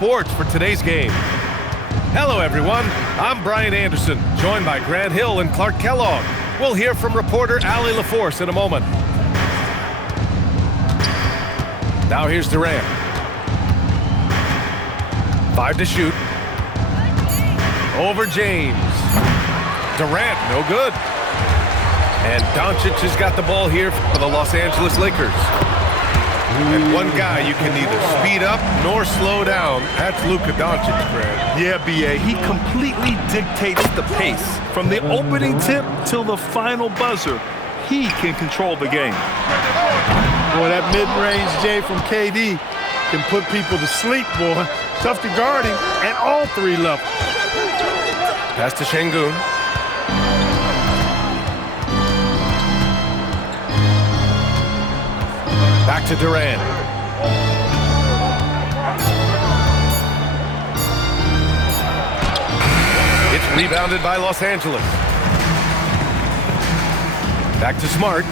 Sports for today's game. Hello, everyone. I'm Brian Anderson, joined by Grant Hill and Clark Kellogg. We'll hear from reporter Allie LaForce in a moment. Now here's Durant. 5 to shoot. Over James. Durant, no good. And Doncic has got the ball here for the Los Angeles Lakers. And one guy you can neither speed up nor slow down. That's Luka Doncic, Fred. Yeah, B.A. He completely dictates the pace. From the opening tip till the final buzzer, he can control the game. Boy, that mid-range J from KD can put people to sleep, boy. Tough to guard him at all 3 levels. Pass to Şengün. Back to Durant. It's rebounded by Los Angeles. Back to Smart.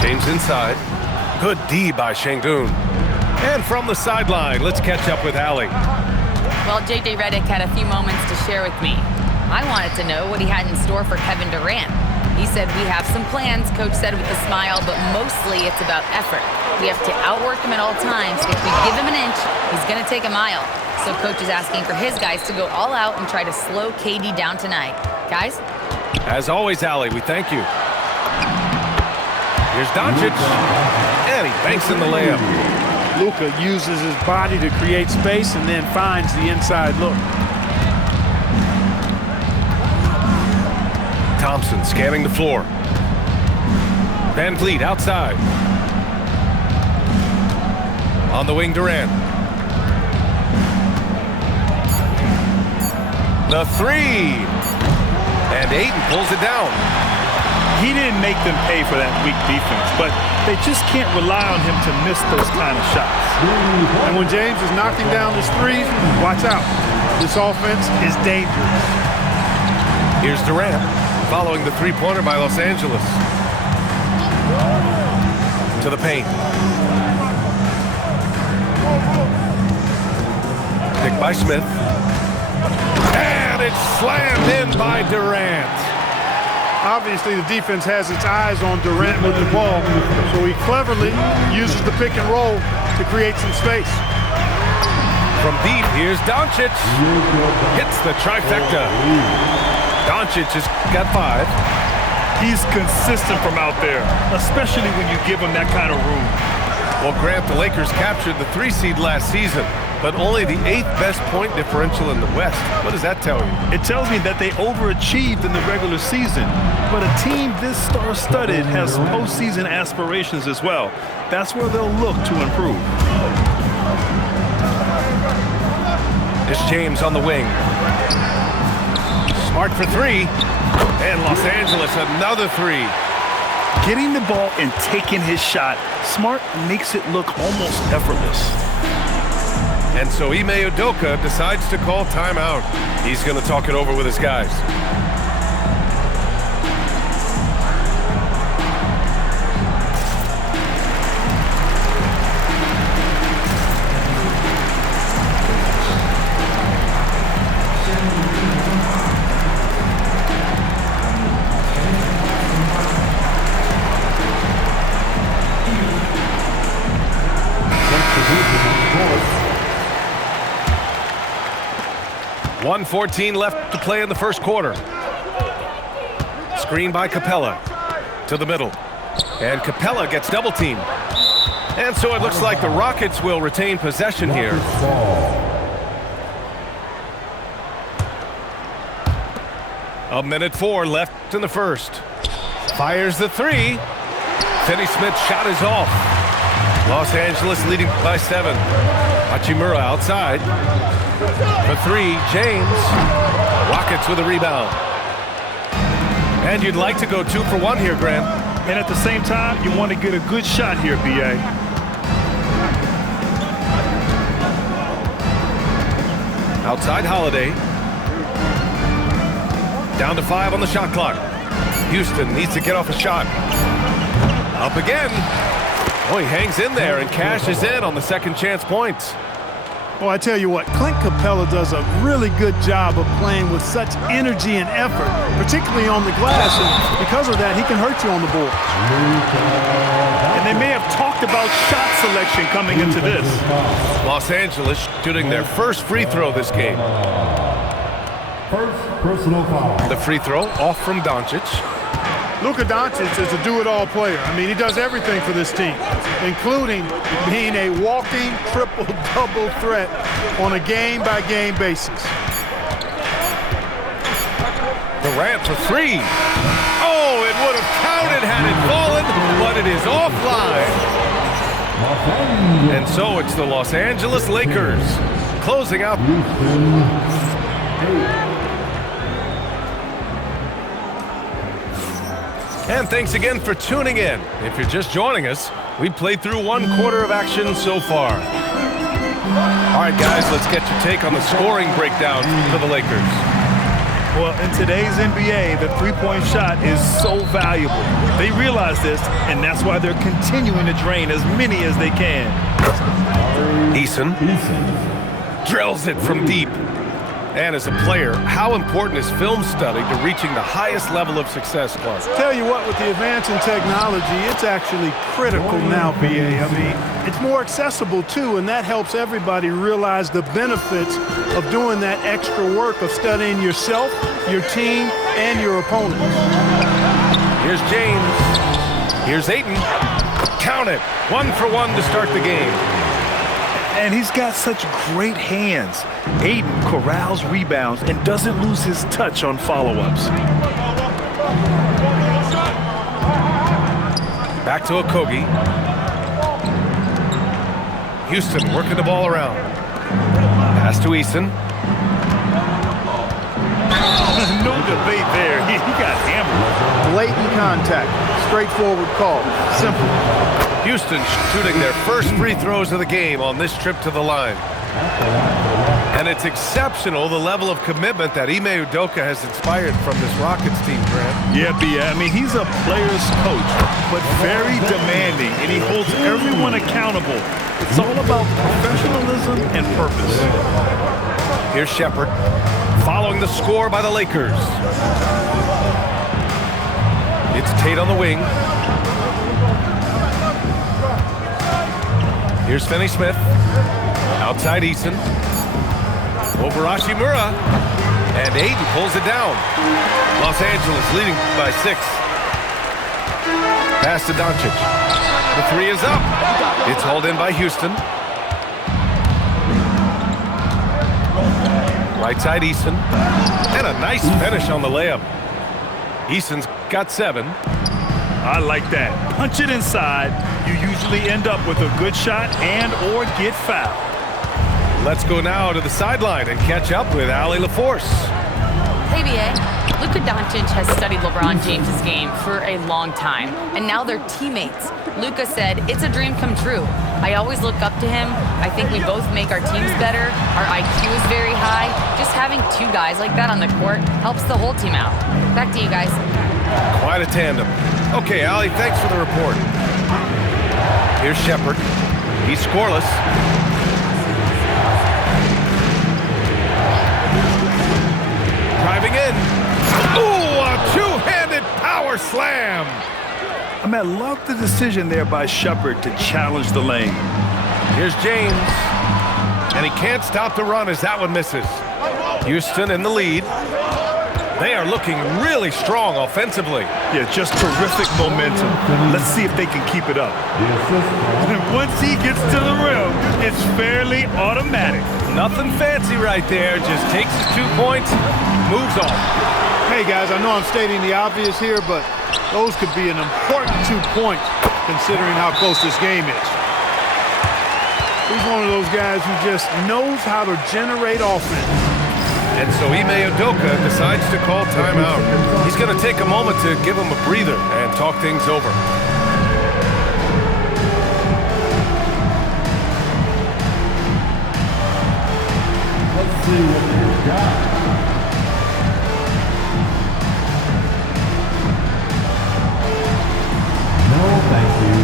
James inside. Good D by Şengün. And from the sideline, let's catch up with Allie. Well, J.J. Redick had a few moments to share with me. I wanted to know what he had in store for Kevin Durant. He said, we have some plans, Coach said with a smile, but mostly it's about effort. We have to outwork him at all times. If we give him an inch, he's going to take a mile. So Coach is asking for his guys to go all out and try to slow KD down tonight. Guys? As always, Allie, we thank you. Here's Doncic, and he banks in the layup. Luka uses his body to create space and then finds the inside look. Thompson scanning the floor. Van Vliet outside. On the wing, Durant. The 3. And Ayton pulls it down. He didn't make them pay for that weak defense, but they just can't rely on him to miss those kind of shots. And when James is knocking down his threes, watch out. This offense is dangerous. Here's Durant, following the three-pointer by Los Angeles. To the paint. Picked by Smith. And it's slammed in by Durant. Obviously, the defense has its eyes on Durant with the ball, so he cleverly uses the pick and roll to create some space. From deep, here's Doncic. Hits the trifecta. Doncic has got 5. He's consistent from out there, especially when you give him that kind of room. Well, Grant, the Lakers captured the 3 seed last season, but only the 8th best point differential in the West. What does that tell you? It tells me that they overachieved in the regular season, but a team this star-studded has postseason aspirations as well. That's where they'll look to improve. It's James on the wing. Smart for 3. And Los Angeles, another 3. Getting the ball and taking his shot, Smart makes it look almost effortless. And so Ime Udoka decides to call timeout. He's going to talk it over with his guys. .114 left to play in the first quarter. Screen by Capella to the middle. And Capella gets double teamed. And so it looks like the Rockets will retain possession here. A minute 4 left in the first. Fires the 3. Finney-Smith's shot is off. Los Angeles leading by 7. Hachimura outside. The 3, James. Rockets with a rebound. And you'd like to go 2 for 1 here, Grant. And at the same time, you want to get a good shot here, B.A. Outside Holiday. Down to 5 on the shot clock. Houston needs to get off a shot. Up again. Oh, he hangs in there and cashes in on the second chance points. Well, I tell you what, Clint Capella does a really good job of playing with such energy and effort, particularly on the glass, and because of that, he can hurt you on the board. And they may have talked about shot selection coming into this. Los Angeles shooting their first free throw this game. First personal foul. The free throw off from Doncic. Luka Doncic is a do-it-all player. I mean, he does everything for this team, including being a walking triple-double threat on a game-by-game basis. Durant for three. Oh, it would have counted had it fallen, but it is offline. And so it's the Los Angeles Lakers closing out. And thanks again for tuning in. If you're just joining us, we played through one quarter of action so far. All right, guys, let's get your take on the scoring breakdown for the Lakers. Well, in today's NBA, the three-point shot is so valuable. They realize this, and that's why they're continuing to drain as many as they can. Eason drills it from deep. And as a player, how important is film study to reaching the highest level of success, Clark? Tell you what, with the advance in technology, it's actually critical now, PA. I mean, it's more accessible, too, and that helps everybody realize the benefits of doing that extra work of studying yourself, your team, and your opponent. Here's James. Here's Ayton. Count it. 1 for 1 to start the game. And he's got such great hands. Ayton corrals rebounds and doesn't lose his touch on follow-ups. Back to Okogie. Houston working the ball around. Pass to Eason. No debate there. He got hammered. Blatant contact. Straightforward call. Simple. Houston shooting their first free throws of the game on this trip to the line. And it's exceptional the level of commitment that Ime Udoka has inspired from this Rockets team, Grant. Yeah, I mean, he's a player's coach, but very demanding, and he holds everyone accountable. It's all about professionalism and purpose. Here's Shepherd, following the score by the Lakers. It's Tate on the wing. Here's Finney-Smith. Outside Eason. Over Hachimura. And Ayton pulls it down. Los Angeles leading by 6. Pass to Doncic. The three is up. It's hauled in by Houston. Right side Eason. And a nice finish on the layup. Eason's got 7. I like that. Punch it inside. You usually end up with a good shot and or get fouled. Let's go now to the sideline and catch up with Allie LaForce. Hey, BA. Luka Doncic has studied LeBron James' game for a long time, and now they're teammates. Luka said, "It's a dream come true. I always look up to him. I think we both make our teams better. Our IQ is very high. Just having 2 guys like that on the court helps the whole team out." Back to you guys. Quite a tandem. Okay, Allie, thanks for the report. Here's Shepherd. He's scoreless. Driving in. Ooh, a two-handed power slam. I love the decision there by Shepherd to challenge the lane. Here's James. And he can't stop the run as that one misses. Houston in the lead. They are looking really strong offensively. Yeah, just terrific momentum. Let's see if they can keep it up. Once he gets to the rim, it's fairly automatic. Nothing fancy right there. Just takes his 2 points, moves on. Hey, guys, I know I'm stating the obvious here, but those could be an important 2 points considering how close this game is. He's one of those guys who just knows how to generate offense. And so Ime Udoka decides to call timeout. He's going to take a moment to give him a breather and talk things over. Let's see what we've got. No, thank you.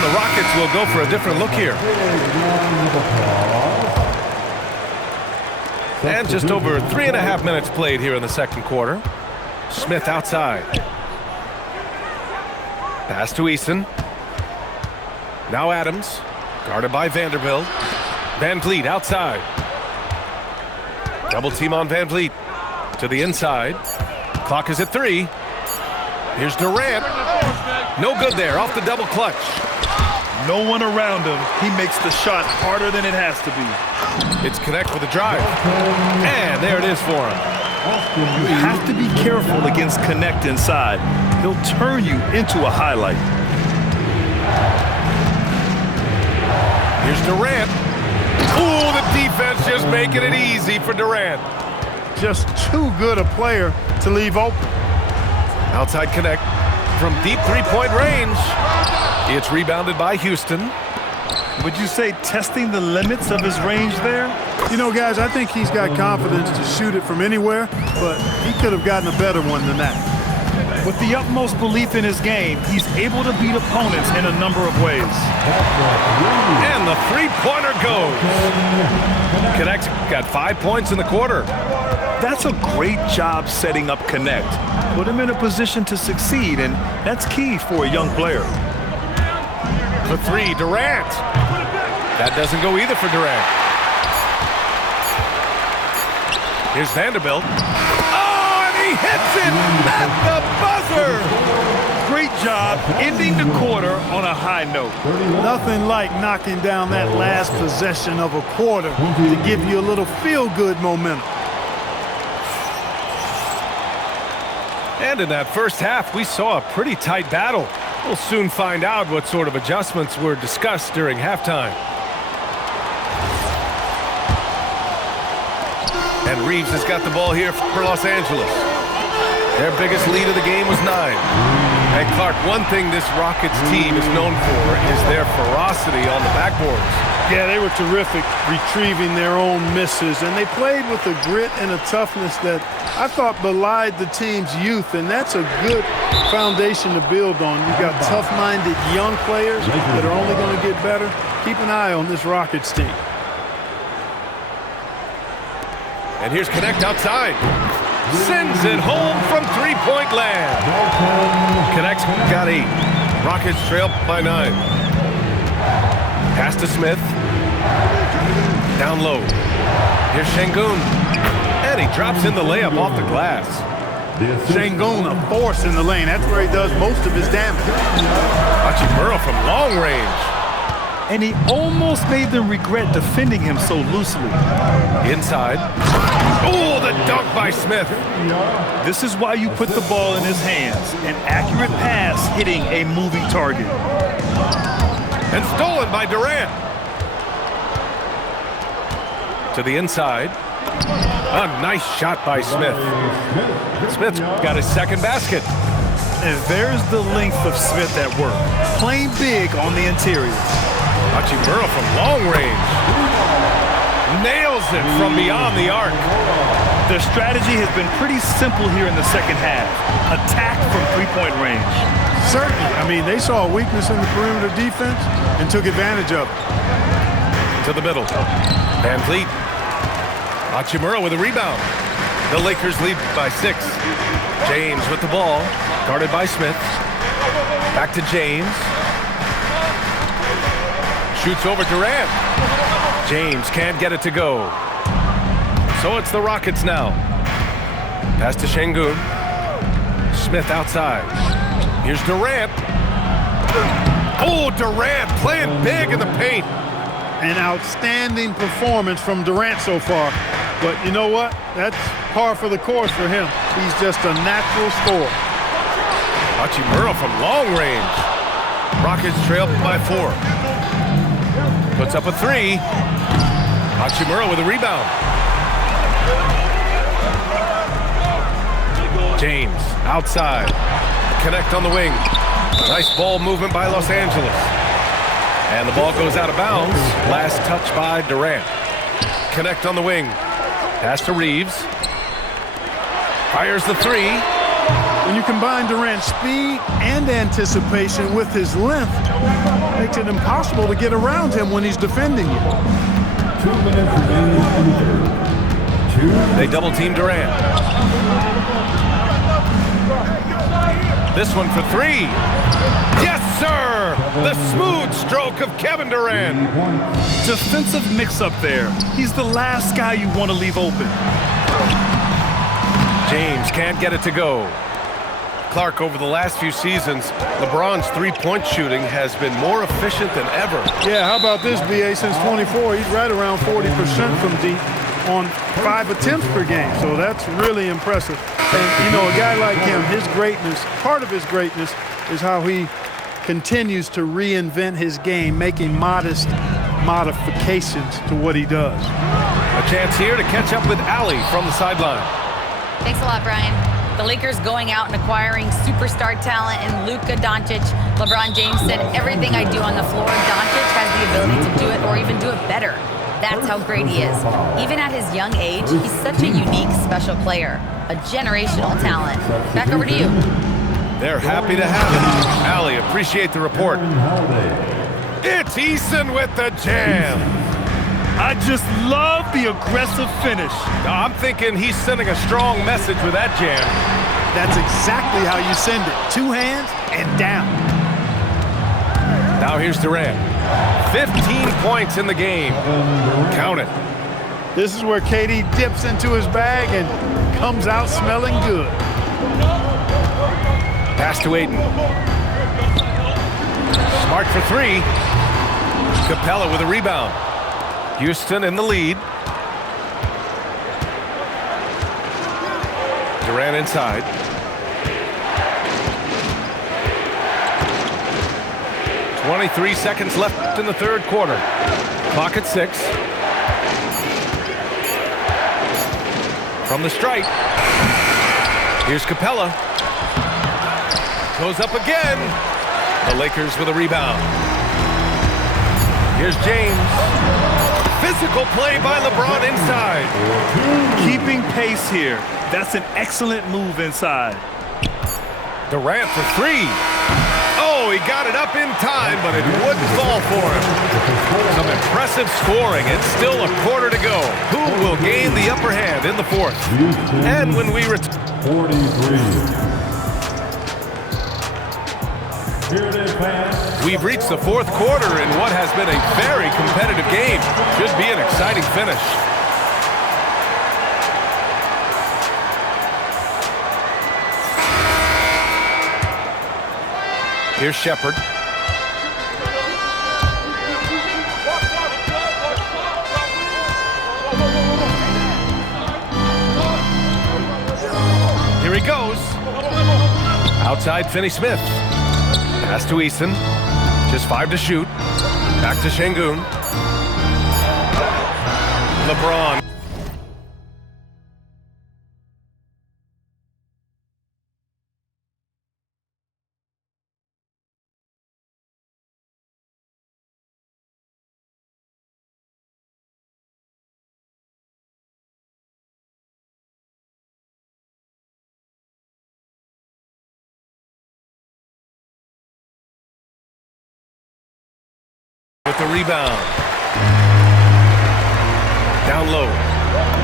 And the Rockets will go for a different look here. And just over 3.5 minutes played here in the second quarter. Smith outside. Pass to Eason. Now Adams, guarded by Vanderbilt. Van Vliet outside. Double team on Van Vliet. To the inside. Clock is at 3. Here's Durant. No good there, off the double clutch. No one around him. He makes the shot harder than it has to be. It's Connect with a drive. And there it is for him. You have to be careful against Connect inside. He'll turn you into a highlight. Here's Durant. Ooh, the defense just making it easy for Durant. Just too good a player to leave open. Outside Connect from deep three-point range. It's rebounded by Houston. Would you say testing the limits of his range there? You know, guys, I think he's got confidence to shoot it from anywhere, but he could have gotten a better one than that. With the utmost belief in his game, he's able to beat opponents in a number of ways. And the three-pointer goes. Connect got 5 points in the quarter. That's a great job setting up Connect. Put him in a position to succeed, and that's key for a young player. For 3, Durant. That doesn't go either for Durant. Here's Vanderbilt. Oh, and he hits it at the buzzer. Great job ending the quarter on a high note. Nothing like knocking down that last possession of a quarter to give you a little feel-good momentum. And in that first half, we saw a pretty tight battle. We'll soon find out what sort of adjustments were discussed during halftime. And Reeves has got the ball here for Los Angeles. Their biggest lead of the game was 9. And Clark, one thing this Rockets team is known for is their ferocity on the backboards. Yeah, they were terrific retrieving their own misses, and they played with a grit and a toughness that I thought belied the team's youth, and that's a good foundation to build on. You've got tough-minded young players that are only going to get better. Keep an eye on this Rockets team. And here's Connect outside. Sends it home from three-point land. Connect's got 8. Rockets trail by 9. Pass to Smith. Down low. Here's Şengün. And he drops in the layup off the glass. Şengün, a force in the lane. That's where he does most of his damage. Hachimura from long range. And he almost made them regret defending him so loosely. Inside. Oh, the dunk by Smith. This is why you put the ball in his hands. An accurate pass hitting a moving target. And stolen by Durant. To the inside. A nice shot by Smith. Smith's got his second basket. And there's the length of Smith at work. Playing big on the interior. Hachimura from long range. Nails it from beyond the arc. Their strategy has been pretty simple here in the second half. Attack from three-point range. Certainly. I mean, they saw a weakness in the perimeter defense and took advantage of it. To the middle. Van Vliet. Hachimura with a rebound. The Lakers lead by 6. James with the ball. Guarded by Smith. Back to James. Shoots over Durant. James can't get it to go. So it's the Rockets now. Pass to Şengün. Smith outside. Here's Durant. Oh, Durant playing big in the paint. An outstanding performance from Durant so far. But you know what? That's par for the course for him. He's just a natural scorer. Hachimura from long range. Rockets trail by 4. Puts up a 3. Hachimura with a rebound. James outside. Connect on the wing. Nice ball movement by Los Angeles. And the ball goes out of bounds. Last touch by Durant. Connect on the wing. Pass to Reeves. Fires the 3. When you combine Durant's speed and anticipation with his length, it makes it impossible to get around him when he's defending you. 2 minutes remaining in the third. They double-team Durant. This one for three. Yes, sir! The smooth stroke of Kevin Durant. Defensive mix-up there. He's the last guy you want to leave open. James can't get it to go. Clark, over the last few seasons, LeBron's three-point shooting has been more efficient than ever. Yeah, how about this, BA? Since 24, he's right around 40% from deep on 5 attempts per game. So that's really impressive. And, you know, a guy like him, his greatness, part of his greatness is how he continues to reinvent his game, making modest modifications to what he does. A chance here to catch up with Allie from the sideline. Thanks a lot, Brian. The Lakers going out and acquiring superstar talent in Luka Doncic. LeBron James said, everything I do on the floor, Doncic has the ability to do it or even do it better. That's how great he is. Even at his young age, he's such a unique, special player, a generational talent. Back over to you. They're happy to have him. Allie, appreciate the report. It's Eason with the jam. I just love the aggressive finish. I'm thinking he's sending a strong message with that jam. That's exactly how you send it. 2 hands and down. Now here's Durant. 15 points in the game. Count it. This is where KD dips into his bag and comes out smelling good. Pass to Ayton. Smart for three. Capella with a rebound. Houston in the lead. Durant inside. .23 seconds left in the third quarter. Clock at 6. From the stripe. Here's Capella. Goes up again. The Lakers with a rebound. Here's James. Physical play by LeBron inside. Keeping pace here. That's an excellent move inside. Durant for three. Oh, he got it up in time, but it wouldn't fall for him. Some impressive scoring, and still a quarter to go. Who will gain the upper hand in the fourth? And when we return... 43. We've reached the fourth quarter in what has been a very competitive game. Should be an exciting finish. Here's Shepherd. Here he goes. Outside Finney-Smith. Pass to Eason. Just 5 to shoot. Back to Şengün. LeBron. With the rebound. Down low.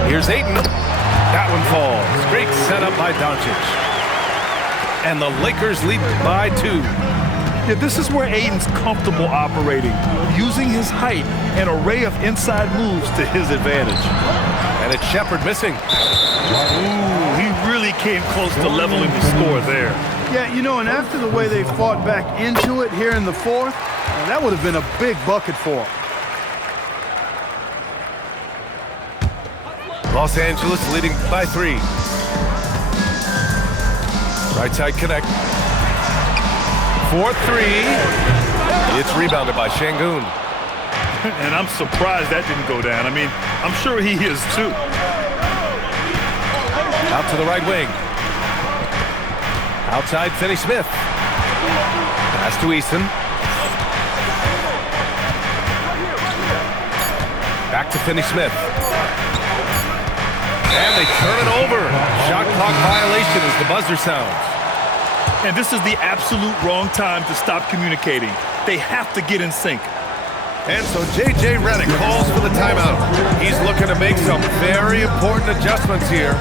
Here's Ayton. That one falls. Great setup by Doncic. And the Lakers lead by 2. Yeah, this is where Ayton's comfortable operating, using his height and array of inside moves to his advantage. And it's Shepherd missing. Ooh, he really came close to leveling the score there. Yeah, you know, and after the way they fought back into it here in the fourth, that would have been a big bucket for him. Los Angeles leading by 3. Right side connect. 4-3. It's rebounded by Şengün. And I'm surprised that didn't go down. I mean, I'm sure he is too. Out to the right wing. Outside Finney-Smith. Pass to Eason. Back to Finney-Smith. And they turn it over. Shot clock violation as the buzzer sounds. And this is the absolute wrong time to stop communicating. They have to get in sync. And so J.J. Redick calls for the timeout. He's looking to make some very important adjustments here.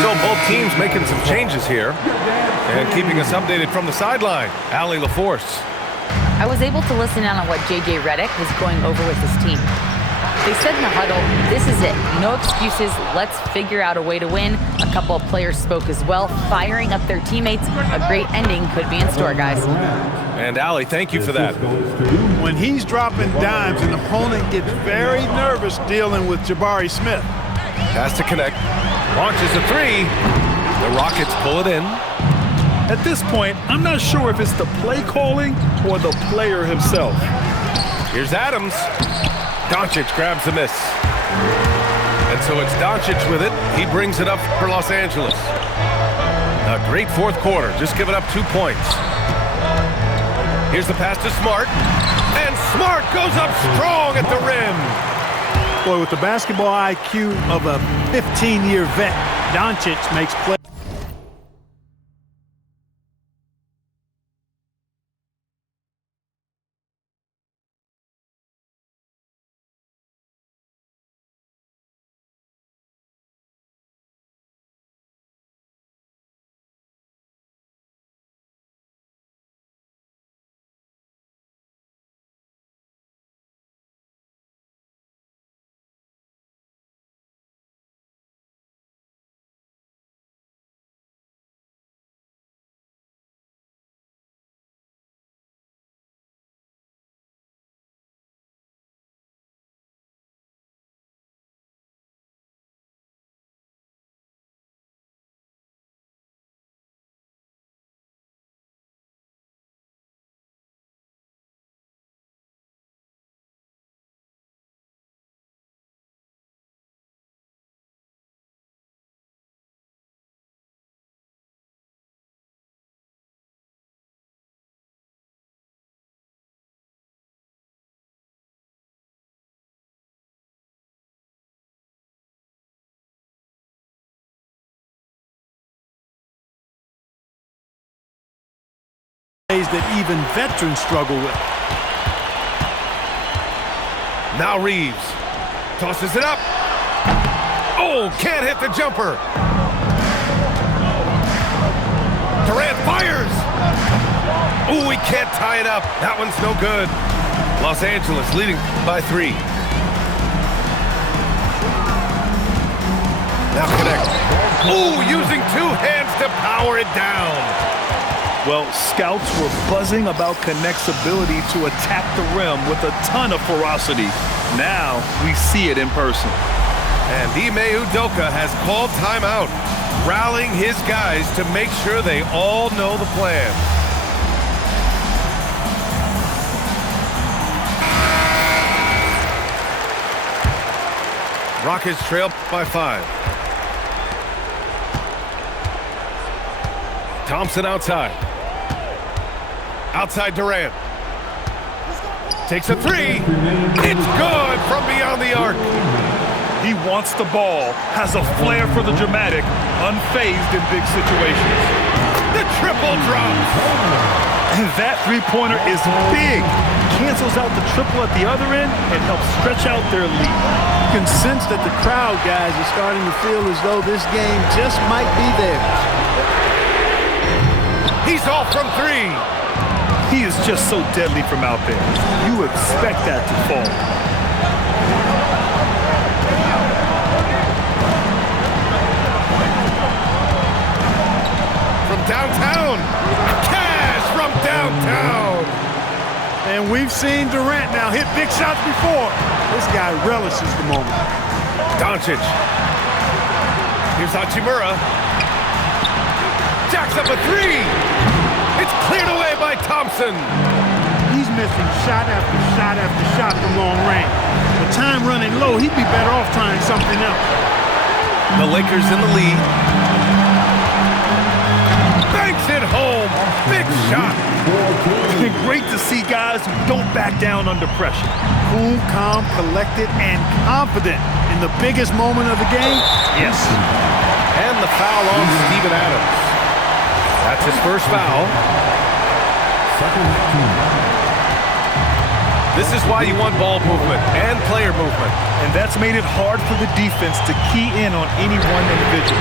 So both teams making some changes here and keeping us updated from the sideline. Allie LaForce. I was able to listen in on what J.J. Redick was going over with his team. They said in the huddle, this is it. No excuses. Let's figure out a way to win. A couple of players spoke as well, firing up their teammates. A great ending could be in store, guys. And Allie, thank you for that. When he's dropping dimes, an opponent gets very nervous dealing with Jabari Smith. Has to connect. Launches a three. The Rockets pull it in. At this point, I'm not sure if it's the play calling or the player himself. Here's Adams. Doncic grabs the miss. And so it's Doncic with it. He brings it up for Los Angeles. A great fourth quarter. Just giving up 2 points. Here's the pass to Smart. And Smart goes up strong at the rim. Boy, with the basketball IQ of a 15-year vet, Doncic makes plays. That even veterans struggle with. Now Reeves tosses it up. Oh, can't hit the jumper. Durant fires. Oh, he can't tie it up. That one's no good. Los Angeles leading by 3. Now connect. Oh, using 2 hands to power it down. Well, scouts were buzzing about Connect's ability to attack the rim with a ton of ferocity. Now we see it in person. And Ime Udoka has called timeout, rallying his guys to make sure they all know the plan. Rockets trail by 5. Thompson outside. Outside Durant. Takes a 3. It's good from beyond the arc. He wants the ball, has a flair for the dramatic, unfazed in big situations. The triple drops. And that three-pointer is big. Cancels out the triple at the other end and helps stretch out their lead. You can sense that the crowd, guys, is starting to feel as though this game just might be theirs. He's off from 3. He is just so deadly from out there. You expect that to fall. From downtown. Cash from downtown. And we've seen Durant now hit big shots before. This guy relishes the moment. Doncic. Here's Hachimura. Jacks up a three. It's cleared away by Thompson. He's missing shot after shot after shot from long range. With time running low, he'd be better off trying something else. The Lakers in the lead. Banks it home. Big shot. Great to see guys who don't back down under pressure. Cool, calm, collected, and confident in the biggest moment of the game. Yes. And the foul on Steven Adams. That's his first foul. Second team. This is why you want ball movement and player movement. And that's made it hard for the defense to key in on any one individual.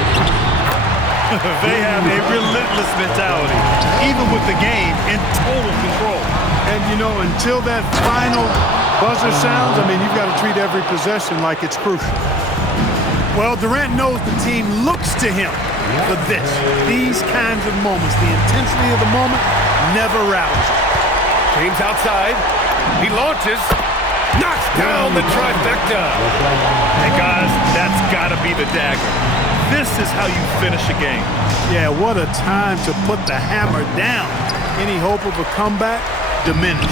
They have a relentless mentality, even with the game in total control. And, you know, until that final buzzer sounds, I mean, you've got to treat every possession like it's crucial. Well, Durant knows the team looks to him for this. These kinds of moments, the intensity of the moment never rattles. James outside. He launches. Knocks down the trifecta. Hey, guys, that's got to be the dagger. This is how you finish a game. Yeah, what a time to put the hammer down. Any hope of a comeback diminished.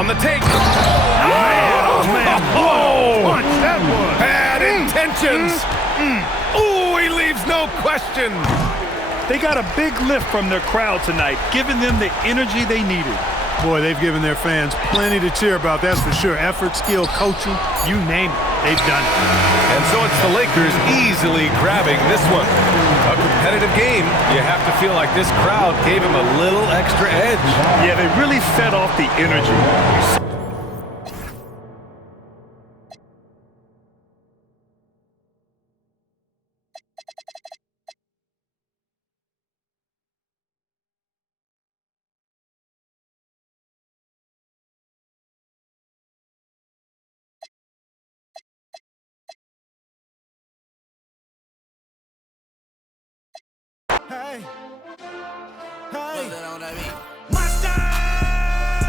On the take. Oh, man. Oh, Punch, that was. bad intentions. Ooh, he leaves no question. They got a big lift from their crowd tonight, giving them the energy they needed. Boy, they've given their fans plenty to cheer about, that's for sure. Effort, skill, coaching, you name it, they've done it. And so it's the Lakers easily grabbing this one. A competitive game. You have to feel like this crowd gave him a little extra edge. Yeah, they really fed off the energy. Hey.